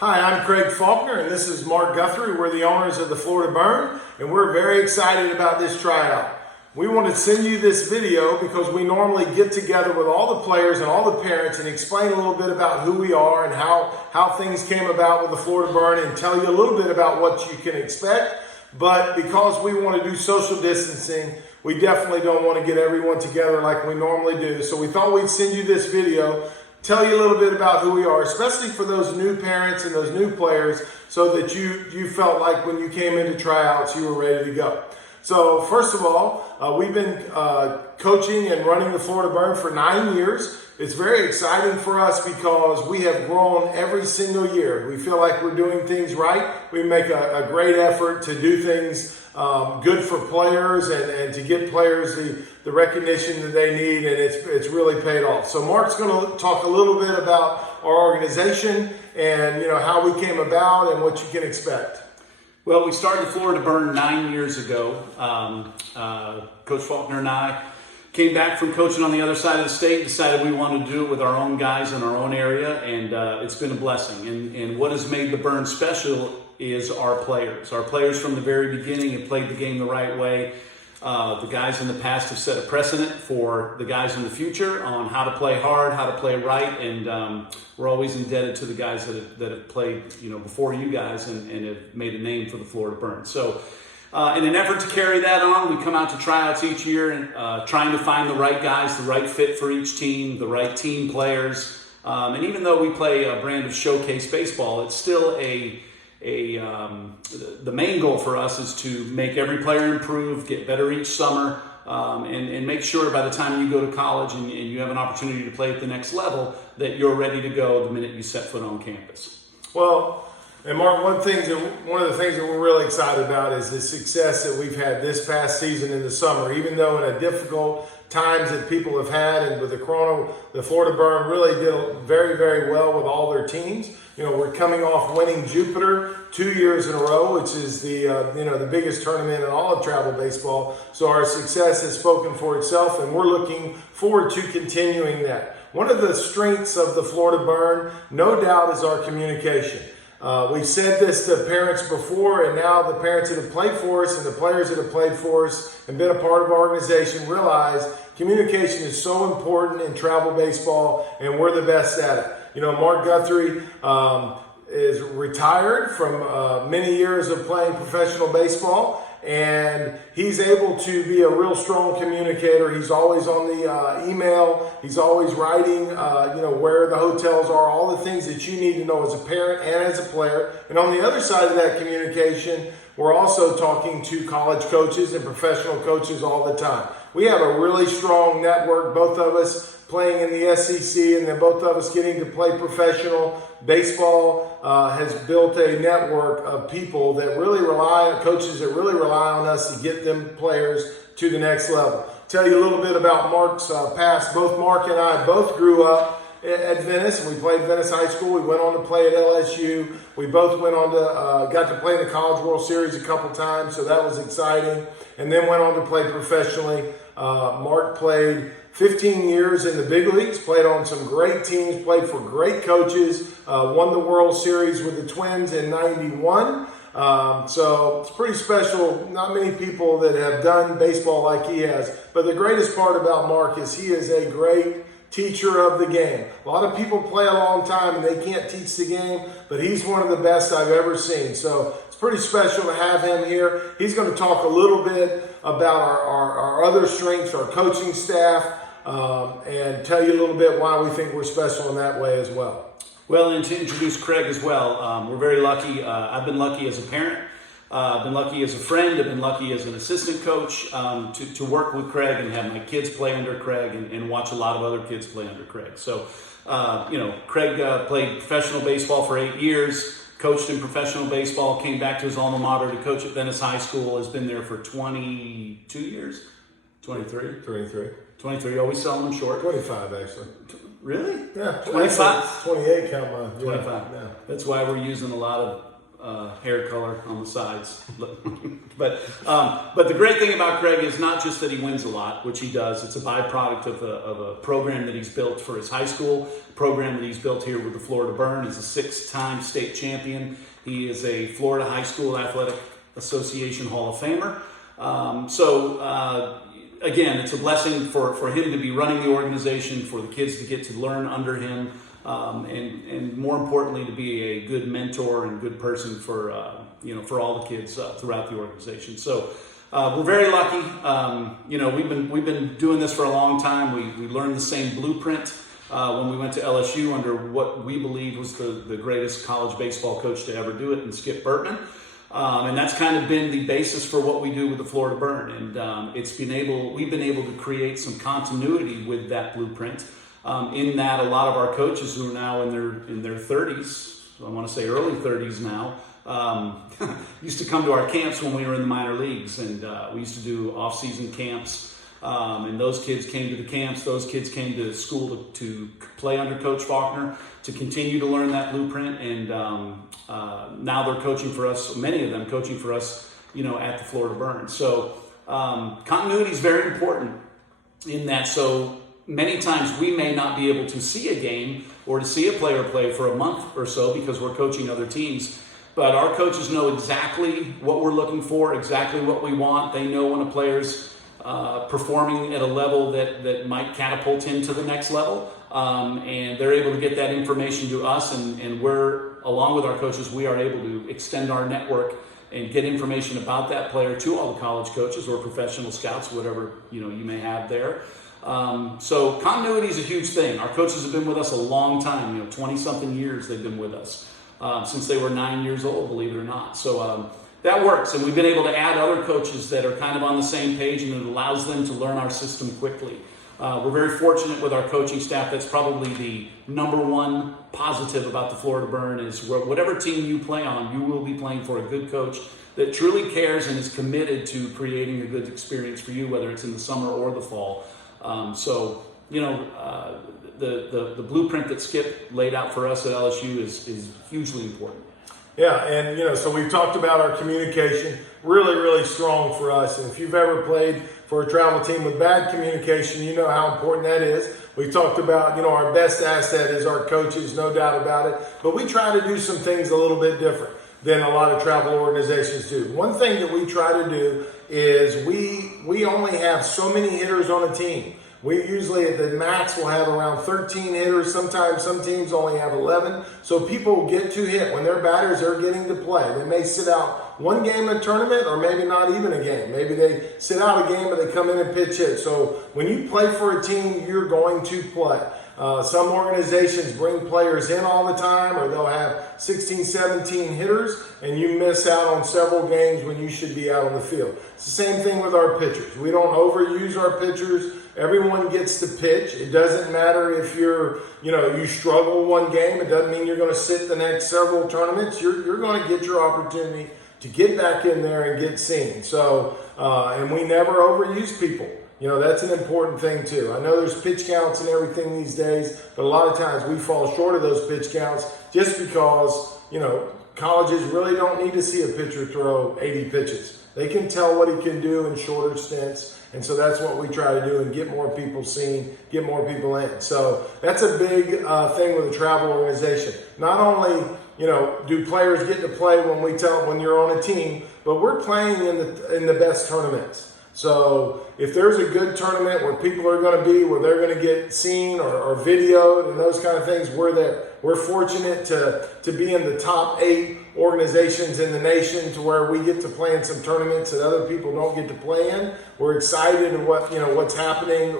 Hi, I'm Craig Faulkner, and this is Mark Guthrie. We're the owners of the Florida Burn, and we're very excited about this tryout. We want to send you this video because we normally get together with all the players and all the parents and explain a little bit about who we are and how things came about with the Florida Burn and tell you a little bit about what you can expect. But because we want to do social distancing, we definitely don't want to get everyone together like we normally do. So we thought we'd send you this video, tell you a little bit about who we are, especially for those new parents and those new players, so that you felt like when you came into tryouts, you were ready to go. So first of all, we've been coaching and running the Florida Burn for 9 years. It's very exciting for us because we have grown every single year. We feel like we're doing things right. We make a great effort to do things good for players and to get players the recognition that they need, and it's really paid off. So Mark's going to talk a little bit about our organization and how we came about and what you can expect. Well, we started the Florida Burn 9 years ago. Coach Faulkner and I came back from coaching on the other side of the state, decided we wanted to do it with our own guys in our own area, and it's been a blessing. And what has made the Burn special is our players. Our players from the very beginning have played the game the right way. The guys in the past have set a precedent for the guys in the future on how to play hard, how to play right, and we're always indebted to the guys that have played before you guys and have made a name for the Florida Burn. So in an effort to carry that on, we come out to tryouts each year and trying to find the right guys, the right fit for each team, the right team players. And even though we play a brand of showcase baseball, it's still the main goal for us is to make every player improve, get better each summer, and make sure by the time you go to college and you have an opportunity to play at the next level that you're ready to go the minute you set foot on campus. Well, and Mark, one of the things that we're really excited about is the success that we've had this past season in the summer. Even though in a difficult times that people have had, and with the Corona, the Florida Burn really did very, very well with all their teams. We're coming off winning Jupiter 2 years in a row, which is the biggest tournament in all of travel baseball. So our success has spoken for itself, and we're looking forward to continuing that. One of the strengths of the Florida Burn, no doubt, is our communication. We've said this to parents before, and now the parents that have played for us and the players that have played for us and been a part of our organization realize communication is so important in travel baseball, and we're the best at it. Mark Guthrie is retired from many years of playing professional baseball, and he's able to be a real strong communicator. He's always on the email. He's always writing, where the hotels are, all the things that you need to know as a parent and as a player. And on the other side of that communication, we're also talking to college coaches and professional coaches all the time. We have a really strong network, both of us playing in the SEC and then both of us getting to play professional baseball has built a network of people that really coaches that really rely on us to get them players to the next level. Tell you a little bit about Mark's past. Both Mark and I both grew up at Venice, and we played Venice High School. We went on to play at LSU. We both went on to got to play in the College World Series a couple times, so that was exciting. And then went on to play professionally. Mark played 15 years in the big leagues, played on some great teams, played for great coaches, won the World Series with the Twins in '91. So it's pretty special. Not many people that have done baseball like he has. But the greatest part about Mark is he is a great teacher of the game. A lot of people play a long time and they can't teach the game, but he's one of the best I've ever seen. So it's pretty special to have him here. He's going to talk a little bit about our other strengths, our coaching staff, and tell you a little bit why we think we're special in that way as well. Well, and to introduce Craig as well, we're very lucky. I've been lucky as a parent. I've been lucky as a friend. I've been lucky as an assistant coach to work with Craig and have my kids play under Craig and watch a lot of other kids play under Craig. So, Craig played professional baseball for 8 years, coached in professional baseball, came back to his alma mater to coach at Venice High School, has been there for 22 years? 23? 23. Always selling them short. 25, actually. Really? Yeah. 25? 28, count mine. 25. Yeah. That's why we're using a lot of hair color on the sides. but the great thing about Craig is not just that he wins a lot, which he does. It's a byproduct of a program that he's built for his high school, a program that he's built here with the Florida Burn. He's a 6-time state champion. He is a Florida High School Athletic Association Hall of Famer. Again, it's a blessing for him to be running the organization, for the kids to get to learn under him, and more importantly, to be a good mentor and good person for all the kids throughout the organization. So we're very lucky. We've been doing this for a long time. We learned the same blueprint when we went to LSU under what we believe was the greatest college baseball coach to ever do it, and Skip Bertman. And that's kind of been the basis for what we do with the Florida Burn. And we've been able to create some continuity with that blueprint. In that a lot of our coaches who are now in their 30s, I want to say early 30s now, used to come to our camps when we were in the minor leagues. And we used to do off-season camps. And those kids came to the camps. Those kids came to school to play under Coach Faulkner, to continue to learn that blueprint. And now they're coaching for us, many of them coaching for us, at the Florida Burn. So continuity is very important in that. So many times we may not be able to see a game or to see a player play for a month or so because we're coaching other teams. But our coaches know exactly what we're looking for, exactly what we want. They know when a player's performing at a level that might catapult him to the next level. And they're able to get that information to us, and we're, along with our coaches, we are able to extend our network and get information about that player to all the college coaches or professional scouts, whatever you may have there. So continuity is a huge thing. Our coaches have been with us a long time, 20-something years they've been with us, since they were 9 years old, believe it or not. So that works, and we've been able to add other coaches that are kind of on the same page, and it allows them to learn our system quickly. We're very fortunate with our coaching staff. That's probably the number one positive about the Florida Burn is whatever team you play on, you will be playing for a good coach that truly cares and is committed to creating a good experience for you, whether it's in the summer or the fall. The blueprint that Skip laid out for us at LSU is hugely important. Yeah, and so we've talked about our communication, really, really strong for us. And if you've ever played for a travel team with bad communication, you know how important that is. We talked about, our best asset is our coaches, no doubt about it. But we try to do some things a little bit different than a lot of travel organizations do. One thing that we try to do is we only have so many hitters on a team. We usually at the max will have around 13 hitters. Sometimes some teams only have 11. So people get to hit. When their batters are getting to play, they may sit out one game in a tournament or maybe not even a game. Maybe they sit out a game but they come in and pitch hit. So when you play for a team, you're going to play. Some organizations bring players in all the time, or they'll have 16, 17 hitters, and you miss out on several games when you should be out on the field. It's the same thing with our pitchers. We don't overuse our pitchers. Everyone gets to pitch. It doesn't matter if you struggle one game. It doesn't mean you're going to sit the next several tournaments. You're going to get your opportunity to get back in there and get seen. So, and we never overuse people. That's an important thing too. I know there's pitch counts and everything these days, but a lot of times we fall short of those pitch counts just because, colleges really don't need to see a pitcher throw 80 pitches. They can tell what he can do in shorter stints. And so that's what we try to do and get more people seen, get more people in. So that's a big thing with a travel organization. Not only, do players get to play when you're on a team, but we're playing in the best tournaments. So if there's a good tournament where people are going to be, where they're going to get seen or videoed and those kind of things, we're there. We're fortunate to be in the top 8 organizations in the nation to where we get to play in some tournaments that other people don't get to play in. We're excited of what's happening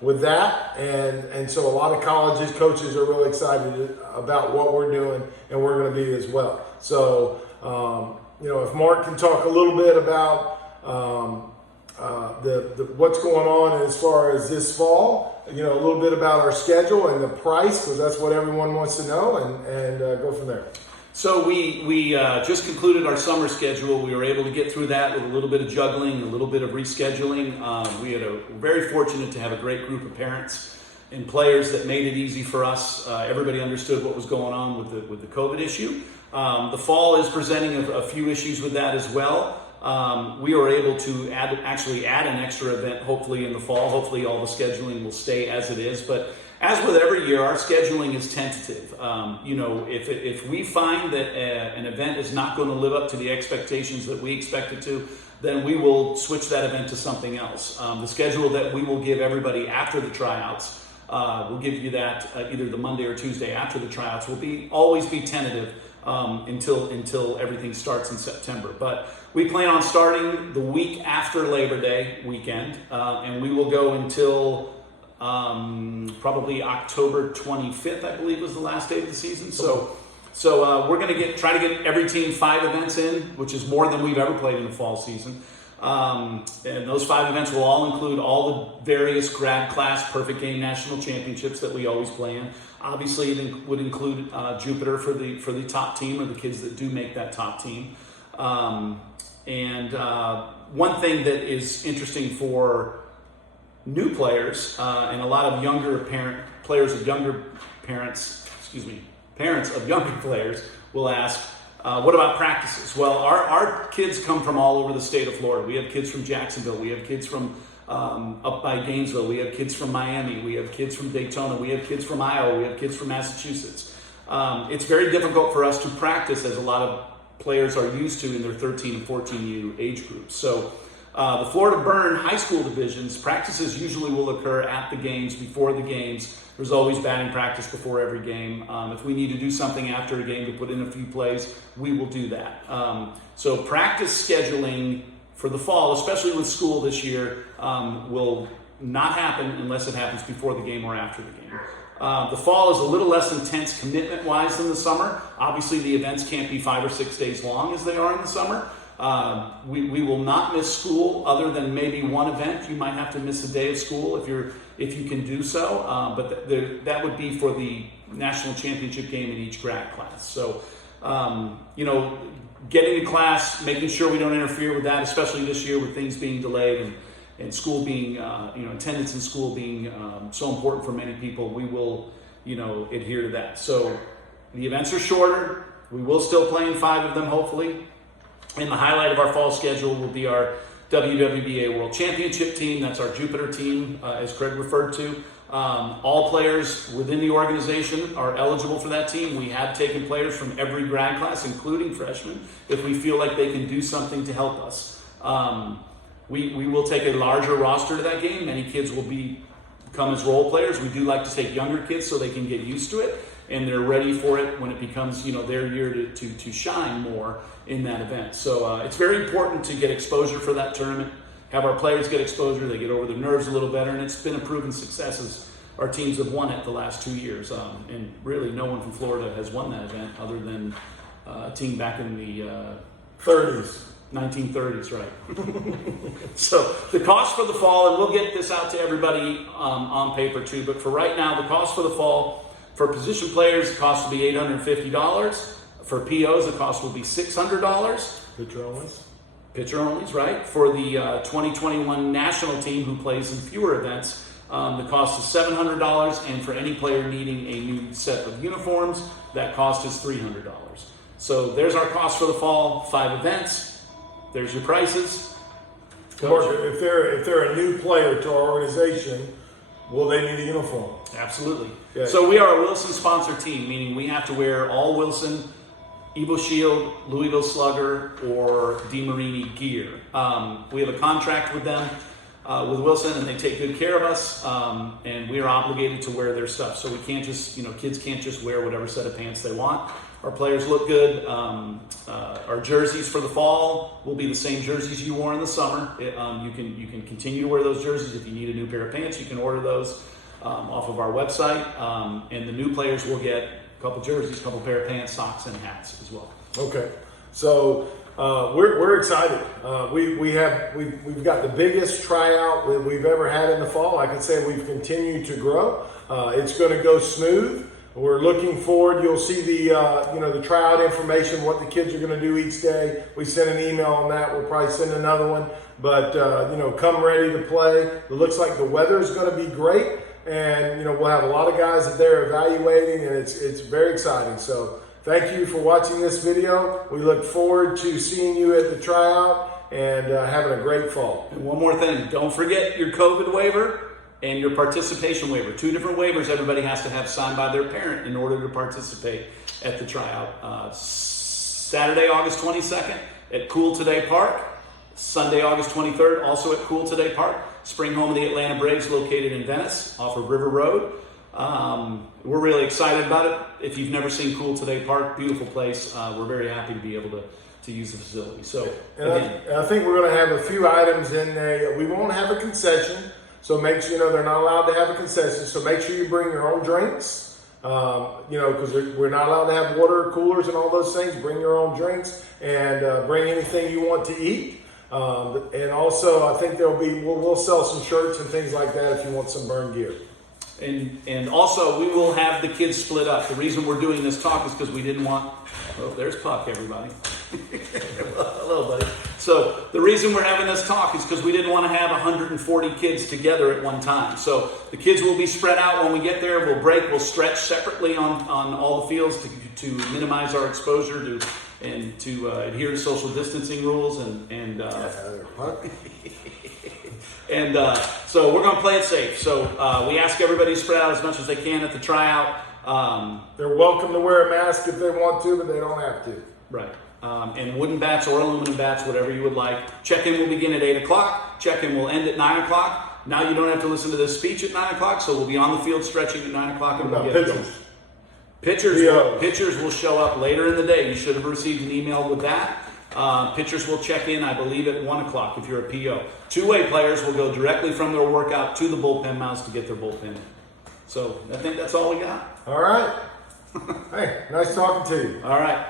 with that. And so a lot of colleges, coaches are really excited about what we're doing and we're going to be as well. So, if Mark can talk a little bit about what's going on as far as this fall, a little bit about our schedule and the price, because that's what everyone wants to know, and go from there. So we just concluded our summer schedule. We were able to get through that with a little bit of juggling, a little bit of rescheduling. We were very fortunate to have a great group of parents and players that made it easy for us. Everybody understood what was going on with the COVID issue. The fall is presenting a few issues with that as well. We were able to actually add an extra event hopefully in the fall. Hopefully all the scheduling will stay as it is. But as with every year, our scheduling is tentative. If we find that an event is not going to live up to the expectations that we expect it to, then we will switch that event to something else. The schedule that we will give everybody after the tryouts, we'll give you that either the Monday or Tuesday after the tryouts, will always be tentative until everything starts in September. But we plan on starting the week after Labor Day weekend, and we will go until probably October 25th, I believe was the last day of the season. So we're going to try to get every team 5 events in, which is more than we've ever played in the fall season. And those 5 events will all include all the various grad class perfect game national championships that we always play in. Obviously, it would include Jupiter for the top team, or the kids that do make that top team. And one thing that is interesting for new players and a lot of parents of younger players will ask, what about practices? Well, our kids come from all over the state of Florida. We have kids from Jacksonville. We have kids from up by Gainesville. We have kids from Miami. We have kids from Daytona. We have kids from Iowa. We have kids from Massachusetts. It's very difficult for us to practice, as a lot of players are used to in their 13 and 14U age groups. So the Florida Burn high school divisions, practices usually will occur at the games, before the games. There's always batting practice before every game. If we need to do something after a game to put in a few plays, we will do that. So practice scheduling for the fall, especially with school this year, will not happen unless it happens before the game or after the game. The fall is a little less intense commitment-wise than the summer. Obviously, the events can't be 5 or 6 days long as they are in the summer. We will not miss school other than maybe one event. You might have to miss a day of school if you can do so, but that would be for the national championship game in each grad class. So, getting to class, making sure we don't interfere with that, especially this year with things being delayed and school being, attendance in school being so important for many people, we will, adhere to that. So the events are shorter. We will still play in 5 of them, hopefully. And the highlight of our fall schedule will be our WWBA World Championship team. That's our Jupiter team, as Craig referred to. All players within the organization are eligible for that team. We have taken players from every grad class, including freshmen, if we feel like they can do something to help us. We will take a larger roster to that game. Many kids will become as role players. We do like to take younger kids so they can get used to it, and they're ready for it when it becomes, their year to shine more in that event. So it's very important to get exposure for that tournament, have our players get exposure, they get over their nerves a little better, and it's been a proven success as our teams have won it the last 2 years. And really no one from Florida has won that event other than a team back in the 30s. 1930s, right. So the cost for the fall, and we'll get this out to everybody on paper too, but for right now, the cost for the fall, for position players, the cost will be $850. For POs, the cost will be $600. Pitcher onlys, right? For the 2021 national team who plays in fewer events, the cost is $700. And for any player needing a new set of uniforms, that cost is $300. So there's our cost for the fall, 5 events. There's your prices. Mark, if they're a new player to our organization, will they need a uniform? Absolutely. Yeah. So we are a Wilson sponsored team, meaning we have to wear all Wilson, Evo Shield, Louisville Slugger, or DeMarini gear. We have a contract with them, with Wilson, and they take good care of us, and we are obligated to wear their stuff. So we can't just, kids can't just wear whatever set of pants they want. Our players look good. Our jerseys for the fall will be the same jerseys you wore in the summer. You can continue to wear those jerseys. If you need a new pair of pants, you can order those off of our website. And the new players will get a couple jerseys, a couple pair of pants, socks, and hats as well. Okay, so we're excited. We've got the biggest tryout we've ever had in the fall. Like I said, we've continued to grow. It's going to go smooth. We're looking forward. You'll see the tryout information, what the kids are going to do each day. We sent an email on that. We'll probably send another one. But come ready to play. It looks like the weather is going to be great. and we'll have a lot of guys that they're evaluating, and it's very exciting. So thank you for watching this video. We look forward to seeing you at the tryout and having a great fall. And one more thing, don't forget your COVID waiver and your participation waiver. 2 different waivers everybody has to have signed by their parent in order to participate at the tryout. Saturday, August 22nd at Cool Today Park. Sunday, August 23rd, also at Cool Today Park. Spring home of the Atlanta Braves, located in Venice off of River Road. We're really excited about it. If you've never seen Cool Today Park, beautiful place. We're very happy to be able to use the facility. So, again, I think we're going to have a few items in there. We won't have a concession. So make sure, they're not allowed to have a concession. So make sure you bring your own drinks, because we're not allowed to have water coolers and all those things. Bring your own drinks and bring anything you want to eat. And also, I think we'll sell some shirts and things like that if you want some burn gear. And also, we will have the kids split up. The reason we're doing this talk is because we didn't want... Oh, there's Puck, everybody. Hello, buddy. So the reason we're having this talk is because we didn't want to have 140 kids together at one time. So the kids will be spread out when we get there. We'll break. We'll stretch separately on all the fields to minimize our exposure and to adhere to social distancing rules and so we're going to play it safe. So we ask everybody to spread out as much as they can at the tryout. They're welcome to wear a mask if they want to, but they don't have to. Right. And wooden bats or aluminum bats, whatever you would like. Check-in will begin at 8 o'clock. Check-in will end at 9 o'clock. Now you don't have to listen to this speech at 9 o'clock, so we'll be on the field stretching at 9 o'clock. And we'll get going. Pitchers will show up later in the day. You should have received an email with that. Pitchers will check in, I believe, at 1 o'clock if you're a PO. Two-way players will go directly from their workout to the bullpen mounds to get their bullpen in. So I think that's all we got. All right. Hey, nice talking to you. All right.